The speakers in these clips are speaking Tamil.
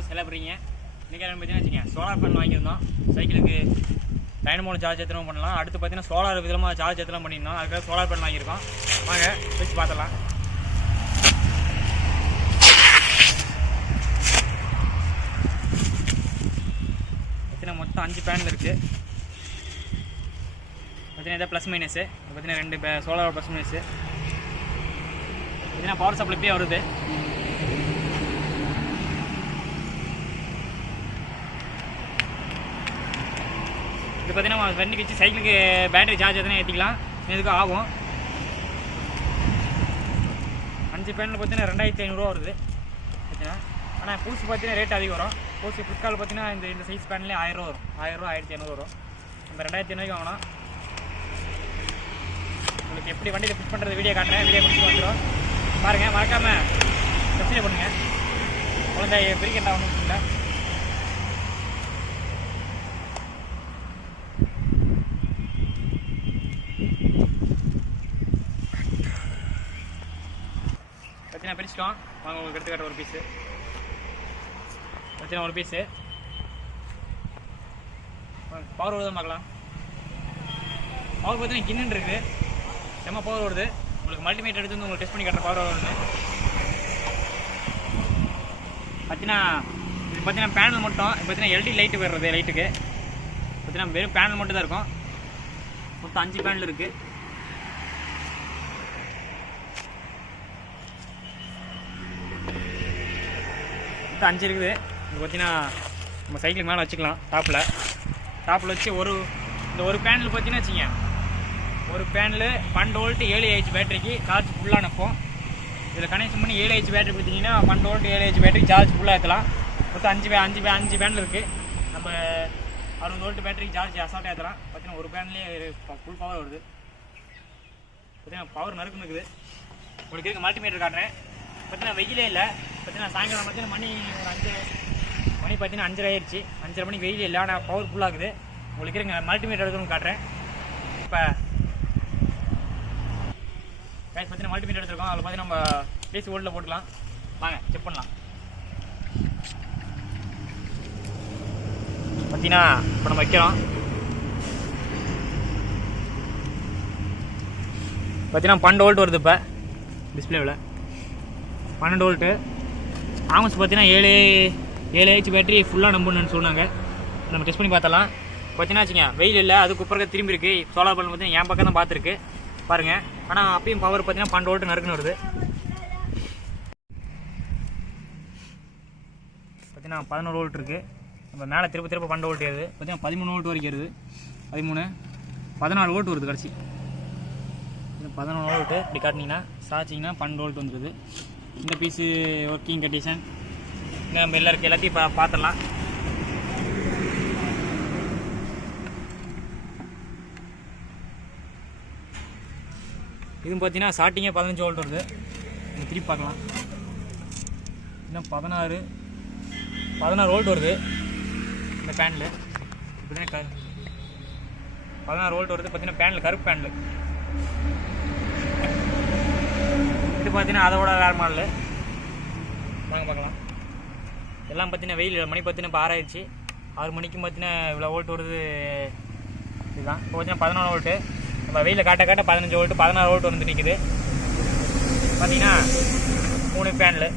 கிறிஸ்மஸ் செலிப்ரேட்டிங்க. இன்றைக்கி பார்த்தீங்கன்னா வச்சுங்க சோலார் பேனல் வாங்கியிருந்தோம். சைக்கிளுக்கு டைனமோ சார்ஜ் ஏற்றணும் பண்ணலாம். அடுத்து பார்த்தீங்கன்னா சோலார் விதமாக சார்ஜ் ஏற்றலாம் பண்ணியிருந்தோம். அதுக்காக சோலார் பேனல் வாங்கியிருக்கோம். வாங்க வச்சு பார்த்துடலாம். பார்த்தீங்கன்னா மொத்தம் 5 பேனல் இருக்குது. பார்த்தீங்கன்னா இதான் ப்ளஸ் மைனஸு. பார்த்தீங்கன்னா 2 சோலார் ப்ளஸ் மைனஸு. பார்த்தீங்கன்னா பவர் சப்ளை இப்படியே வருது. இது பார்த்தீங்கன்னா வண்டிக்கு வச்சு சைக்கிளுக்கு பேட்டரி சார்ஜ் எத்தனை ஏற்றிக்கலாம். இதுக்கு ஆகும். 5 பேனல் பார்த்தீங்கன்னா 2500 வருது. பார்த்தீங்கன்னா ஆனால் பூசி பார்த்தீங்கன்னா ரேட் அதிகம் வரும். பூசி ஃப்ளிப்கார்ட் பார்த்தீங்கன்னா இந்த சைஸ் பேனல்லே 1000 வரும். 1000 1500 வரும். நம்ம 2500 வாங்கணும். உங்களுக்கு எப்படி வண்டியில் ஃபிட் பண்ணுறது வீடியோ காட்டுறேன். வீடியோ முடிச்சு வந்துடும் பாருங்கள். மறக்காமல் சப்ஸ்கிரைப் பண்ணுங்கள். குழந்தை பிரிக்கண்டா ஒன்றும் இல்லை. பார்த்தீங்கன்னா பிரிச்சிட்டோம். வாங்க உங்களுக்கு எடுத்துக்காட்ட ஒரு பீஸு. பார்த்தீங்கன்னா ஒரு பீஸு பவர் வருது பார்க்கலாம். பவர் பார்த்தீங்கன்னா கின்னு இருக்குது. செம்ம பவர் வருது. உங்களுக்கு மல்டிமீட்டர் எடுத்து வந்து உங்களுக்கு டெஸ்ட் பண்ணி காட்டுற பவர் வருது. பார்த்தீங்கன்னா இது பார்த்தீங்கன்னா பேனல் மட்டும். பார்த்தீங்கன்னா எல்டி லைட்டு வருது. லைட்டுக்கு பார்த்தீங்கன்னா வெறும் பேனல் மட்டும் தான் இருக்கும். மொத்தம் 5 பேனல் இருக்குது. மொத்தம் 5 இருக்குது. இது பார்த்தீங்கன்னா நம்ம சைக்கிளுக்கு மேலே வச்சுக்கலாம். டாப்பில் வச்சு இந்த ஒரு பேனல் பார்த்தீங்கன்னா வச்சுங்க, ஒரு பேனல் 12 வோல்ட் 7Ah பேட்டரிக்கு சார்ஜ் ஃபுல்லாக அனுப்போம். இதில் கனெக்ஷன் பண்ணி 7Ah பேட்டரி பார்த்தீங்கன்னா 12 வோல்ட் 7Ah பேட்டரி சார்ஜ் ஃபுல்லாக ஏற்றலாம். மொத்தம் 5 பேனல் இருக்குது. நம்ம 60 வோல்ட் பேட்டரிக்கு சார்ஜ் அசால்ட்டாக ஏற்றலாம். பார்த்தீங்கன்னா ஒரு பேனல்லே ஃபுல் பவர் வருது. பார்த்தீங்கன்னா பவர் நறுக்குன்னு இருக்குது. உங்களுக்கு இருக்க மல்டிமீட்டர் காட்டுறேன். பார்த்தீங்கன்னா வெயிலே இல்லை. பார்த்தீங்கன்னா சாயங்காலம் பார்த்தீங்கன்னா மணி பார்த்தீங்கன்னா 5:30 ஆயிடுச்சு. 5:30 மணிக்கு வெயில் இல்லை. ஆனால் பவர் ஃபுல்லாகுது. உங்களுக்கு இருங்க மல்டிமீட்டர் எடுக்கணும்னு காட்டுறேன். இப்போ பார்த்தீங்கன்னா மல்டிமீட்டர் எடுத்துருக்கோம். அதில் பார்த்தீங்கன்னா நம்ம DC வோல்ட்டில் போட்டுக்கலாம். வாங்க செக் பண்ணலாம். பார்த்தீங்கன்னா இப்போ நம்ம வைக்கிறோம். பார்த்தீங்கன்னா 12 வோல்ட் வருது. இப்போ டிஸ்பிளேவில் 12 வோல்ட்டு. ஆமஸ் பார்த்தீங்கன்னா 7Ah பேட்டரி ஃபுல்லாக நம்பணுன்னு சொன்னாங்க. நம்ம டெஸ்ட் பண்ணி பார்த்தலாம். பார்த்தீங்கன்னா வச்சுங்க வெயில் இல்லை. அதுக்கு பிறகு திரும்பி இருக்குது. சோலார் பேனல் பார்த்தீங்கன்னா என் பக்கம் தான் பார்த்துருக்கு பாருங்கள். ஆனால் அப்பயும் பவர் பார்த்தீங்கன்னா 12 வோல்ட் நறுக்குன்னு வருது. பார்த்தீங்கன்னா 11 வோல்ட் இருக்குது. நம்ம மேலே திருப்ப 12 வோல்ட் ஏறுது. பார்த்தீங்கன்னா 13 வோல்ட் வரைக்கும் ஏறுது. 13 14 வோல்ட் வருது கடைசி. 11 வோல்ட்டு இப்படி காட்டினீங்கன்னா சார்ஜிங்கன்னா 12 வோல்ட் வந்துடுது. இந்த பீஸு ஒர்க்கிங் கண்டிஷன் இங்கே நம்ம எல்லாம் இருக்குது. எல்லாத்தையும் பார்த்துடலாம். இதுவும் பார்த்தீங்கன்னா ஸ்டார்டிங்கே 15 வோல்ட் வருது. நீங்கள் திருப்பி பார்க்கலாம். இன்னும் 16 வோல்ட் வருது இந்த பேனலு. பார்த்தீங்கன்னா 16 வோல்ட் வருது. பார்த்தீங்கன்னா பேனல் கருப்பு பேனல். இது பார்த்தீங்கன்னா அதோட வேறு மாடலு. வாங்க பார்க்கலாம். எல்லாம் பார்த்தீங்கன்னா வெயில் மணி பார்த்தீங்கன்னா இப்போ 6 ஆயிடுச்சு. 6 மணிக்கும் பார்த்தீங்கன்னா இவ்வளோ வோல்ட் வருது. இதுதான் இப்போ பார்த்தீங்கன்னா 11 வோல்ட்டு. நம்ம வெயிலில் காட்ட 15 வோல்ட்டு 16 வோல்ட் வந்து நிற்குது. பார்த்தீங்கன்னா 3 பேனலு.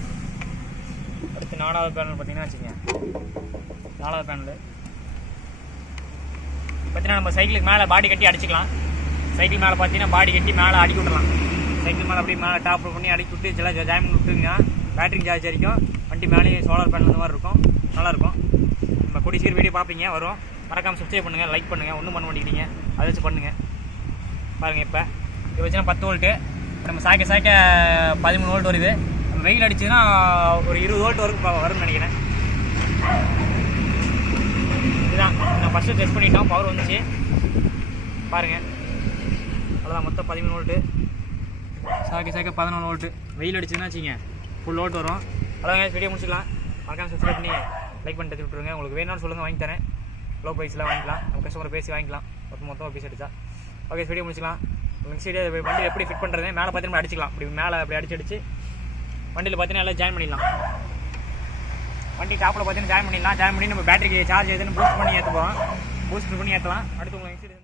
அடுத்து 4வது பேனல் பார்த்தீங்கன்னா வச்சுக்கோங்க. 4வது பேனலு பார்த்தீங்கன்னா நம்ம சைக்கிளுக்கு மேலே பாடி கட்டி அடிச்சுக்கலாம். சைக்கிள் மேலே பார்த்தீங்கன்னா பாடி கட்டி மேலே அடிக்கி விடலாம். சைக்கிள் மேலே அப்படியே மேலே டாப் பண்ணி அடிக்கி விட்டு இதெல்லாம் ஜாயின் பண்ணி விட்டுருங்க. பேட்டரி சார்ஜ் வரைக்கும் வண்டி மேலேயே சோலார் பேனல் இந்த மாதிரி இருக்கும். நல்லாயிருக்கும். நம்ம கூடிய சீக்கிரம் வீடியோ பார்ப்பீங்க. வரும். மறக்காமல் சப்ஸ்கிரைப் பண்ணுங்கள், லைக் பண்ணுங்கள். ஒன்றும் பண்ண மாட்டேங்கிறீங்க. அதை வச்சு பண்ணுங்கள். பாருங்கள் இப்போ இது வச்சுன்னா 10 வோல்ட்டு. நம்ம சாய்க்க 13 வோல்ட் வருது. நம்ம வெயில் அடிச்சுன்னா ஒரு 20 வோல்ட் வரைக்கும் வரும்னு நினைக்கிறேன். இதுதான் நான் ஃபஸ்ட்டு டெஸ்ட் பண்ணிட்டோம். பவர் வந்துச்சு பாருங்கள். அவ்வளோதான். மொத்தம் 13 வோல்ட்டு. சாய்க்க 11 வோல்ட்டு. வெயில் அடிச்சுன்னா வச்சுங்க ஃபுல் வோல்ட் வரும். அதான் வீடியோ முடிச்சுக்கலாம். மறக்காமல் சப்ஸ்கிரைப் பண்ணி லைக் பண்ணிட்டு விட்டுருங்க. உங்களுக்கு வேணும்னு சொல்லுங்கள், வாங்கி தரேன். லோ ப்ரைஸில் வாங்கிக்கலாம். நம்ம கஸ்டமர் பேசி வாங்கிக்கலாம். மொத்தம் ஒரு பீஸ் அடிச்சா ஓகே. வீடியோ முடிச்சுக்கலாம். நெக்ஸ்ட் வீடியோ வண்டி எப்படி ஃபிட் பண்ணுறது மேலே பார்த்தீங்கன்னா அடிச்சிக்கலாம். இப்படி மேலே அப்படி அடிச்சு வண்டியில் பார்த்தீங்கன்னா எல்லாம் ஜாயின் பண்ணிடலாம். வண்டி டாப்பில் பார்த்தீங்கன்னா ஜாயின் பண்ணிடலாம். ஜாயின் பண்ணி நம்ம பேட்டரிக்கு சார்ஜ் எதுன்னு பூஸ்ட் பண்ணி ஏற்றுவோம். பூஸ்ட் பண்ணி ஏற்றலாம். அடுத்து உங்களுக்கு